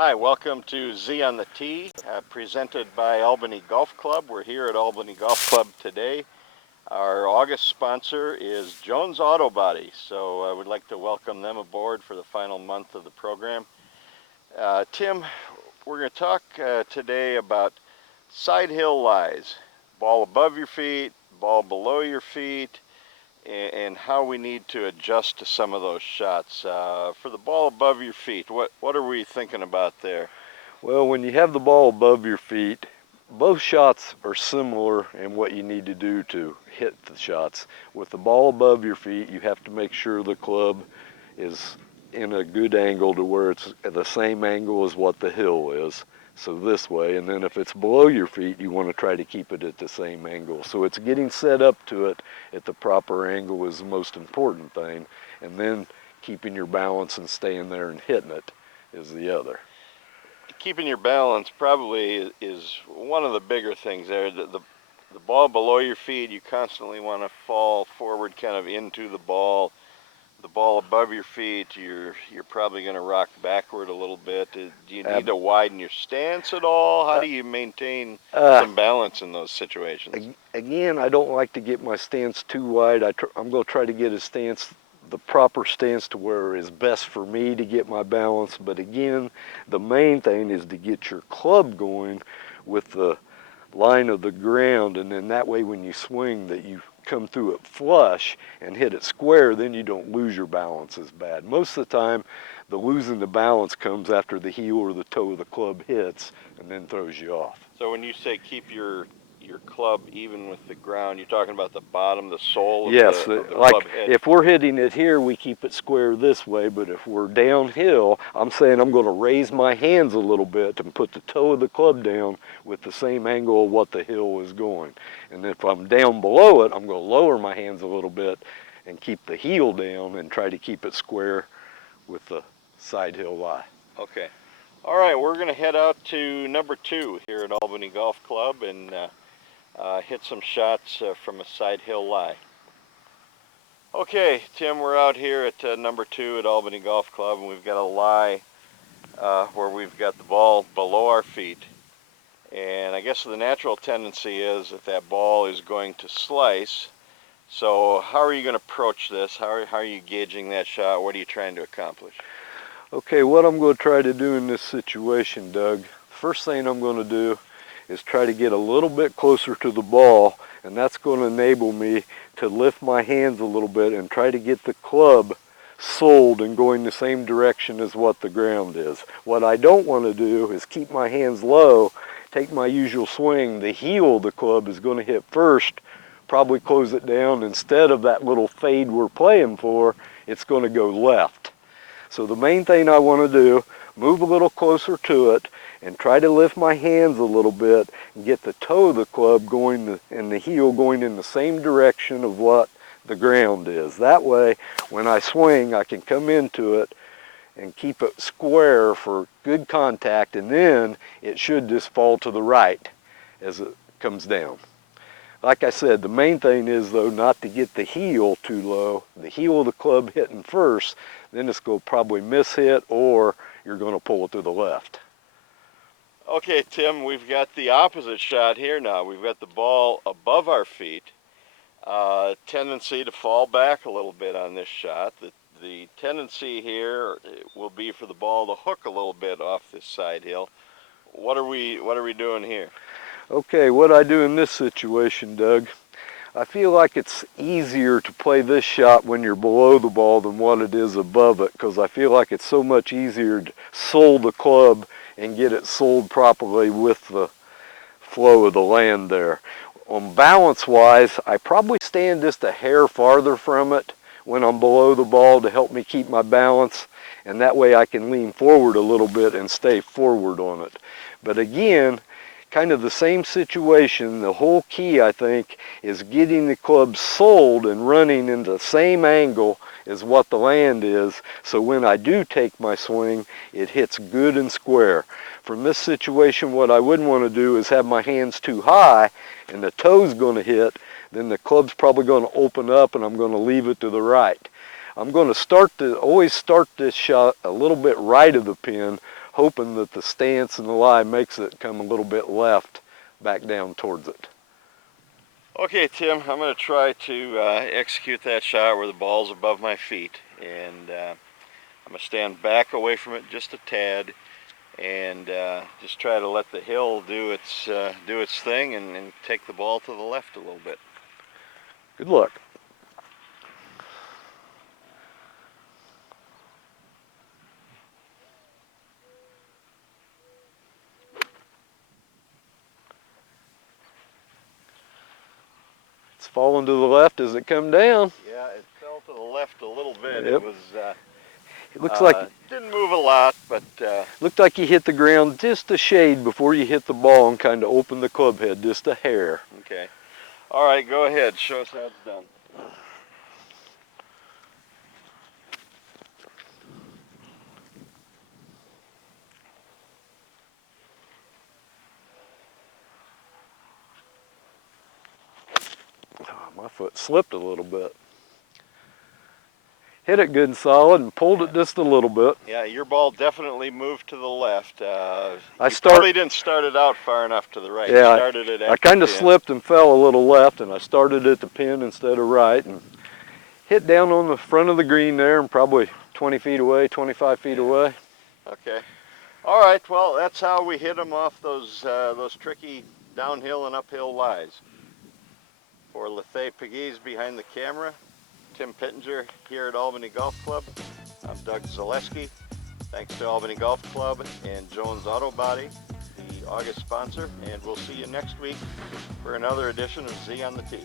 Hi, welcome to Z on the Tee, presented by Albany Golf Club. We're here at Albany Golf Club today. Our August sponsor is Jones Auto Body, so I would like to welcome them aboard for the final month of the program. Tim, we're going to talk today about side hill lies, ball above your feet, ball below your feet, and how we need to adjust to some of those shots. For the ball above your feet, what are we thinking about there? Well, when you have the ball above your feet, both shots are similar in what you need to do to hit the shots. With the ball above your feet, you have to make sure the club is in a good angle to where it's at the same angle as what the hill is. So this way, and then if it's below your feet, you want to try to keep it at the same angle. So it's getting set up to it at the proper angle is the most important thing, and then keeping your balance and staying there and hitting it is the other. Keeping your balance probably is one of the bigger things there. The ball below your feet, you constantly want to fall forward kind of into the ball. The ball above your feet, you're probably going to rock backward a little bit. Do you need to widen your stance at all? How do you maintain some balance in those situations? Again, I don't like to get my stance too wide. I'm going to try to get a stance, the proper stance to where it's best for me to get my balance. But again, the main thing is to get your club going with the line of the ground, and then that way when you swing that you come through it flush and hit it square, then you don't lose your balance as bad. Most of the time, the losing the balance comes after the heel or the toe of the club hits and then throws you off. So when you say keep your club even with the ground, you're talking about the bottom, the sole of yes, the like club head? if we're hitting it here, we keep it square this way, but if we're downhill, I'm saying I'm going to raise my hands a little bit and put the toe of the club down with the same angle of what the hill is going. And if I'm down below it, I'm going to lower my hands a little bit and keep the heel down and try to keep it square with the side hill lie. Okay. All right, we're going to head out to number 2 here at Albany Golf Club and hit some shots from a side hill lie. Okay, Tim, we're out here at number 2 at Albany Golf Club, and we've got a lie where we've got the ball below our feet. And I guess the natural tendency is that that ball is going to slice. So how are you going to approach this? How are you gauging that shot? What are you trying to accomplish? Okay, what I'm going to try to do in this situation, Doug, first thing I'm going to do is try to get a little bit closer to the ball, and that's going to enable me to lift my hands a little bit and try to get the club soled and going the same direction as what the ground is. What I don't want to do is keep my hands low, take my usual swing. The heel of the club is going to hit first, probably close it down. Instead of that little fade we're playing for, it's going to go left. So the main thing I want to do, move a little closer to it and try to lift my hands a little bit and get the toe of the club going and the heel going in the same direction of what the ground is. That way, when I swing, I can come into it and keep it square for good contact, and then it should just fall to the right as it comes down. Like I said, the main thing is, though, not to get the heel too low. The heel of the club hitting first, then it's going to probably miss-hit or you're going to pull it to the left. Okay, Tim, we've got the opposite shot here now. We've got the ball above our feet. Tendency to fall back a little bit on this shot. The tendency here will be for the ball to hook a little bit off this side hill. What are we doing here? Okay, what I do in this situation, Doug, I feel like it's easier to play this shot when you're below the ball than what it is above it, because I feel like it's so much easier to sole the club and get it soled properly with the flow of the land there. On balance-wise, I probably stand just a hair farther from it when I'm below the ball to help me keep my balance, and that way I can lean forward a little bit and stay forward on it. But again, kind of the same situation. The whole key, I think, is getting the club soled and running in the same angle as what the land is, so when I do take my swing, it hits good and square. From this situation, what I wouldn't want to do is have my hands too high and the toe's going to hit, then the club's probably going to open up and I'm going to leave it to the right. I'm going to always start this shot a little bit right of the pin, hoping that the stance and the lie makes it come a little bit left back down towards it. Okay, Tim, I'm going to try to execute that shot where the ball's above my feet, and I'm going to stand back away from it just a tad and just try to let the hill do its thing and take the ball to the left a little bit. Good luck. It's falling to the left as it come down. Yeah, it fell to the left a little bit. Yep. It was It looks like didn't move a lot, but looked like you hit the ground just a shade before you hit the ball and kind of opened the club head just a hair. okay. All right, go ahead. Show us how it's done. Oh, my foot slipped a little bit. Hit it good and solid and pulled it just a little bit. Yeah, your ball definitely moved to the left. You start- probably didn't start it out far enough to the right. Yeah, You started it at I kind of the pin. slipped and fell a little left, and I started at the pin instead of right, and hit down on the front of the green there and probably 20 feet away, 25 feet away. Okay. All right. Well, that's how we hit them off those tricky downhill and uphill lies. For Lethay Pegues behind the camera, Tim Pittenger here at Albany Golf Club. I'm Doug Zaleski. Thanks to Albany Golf Club and Jones Auto Body, the August sponsor, and we'll see you next week for another edition of Z on the Tee.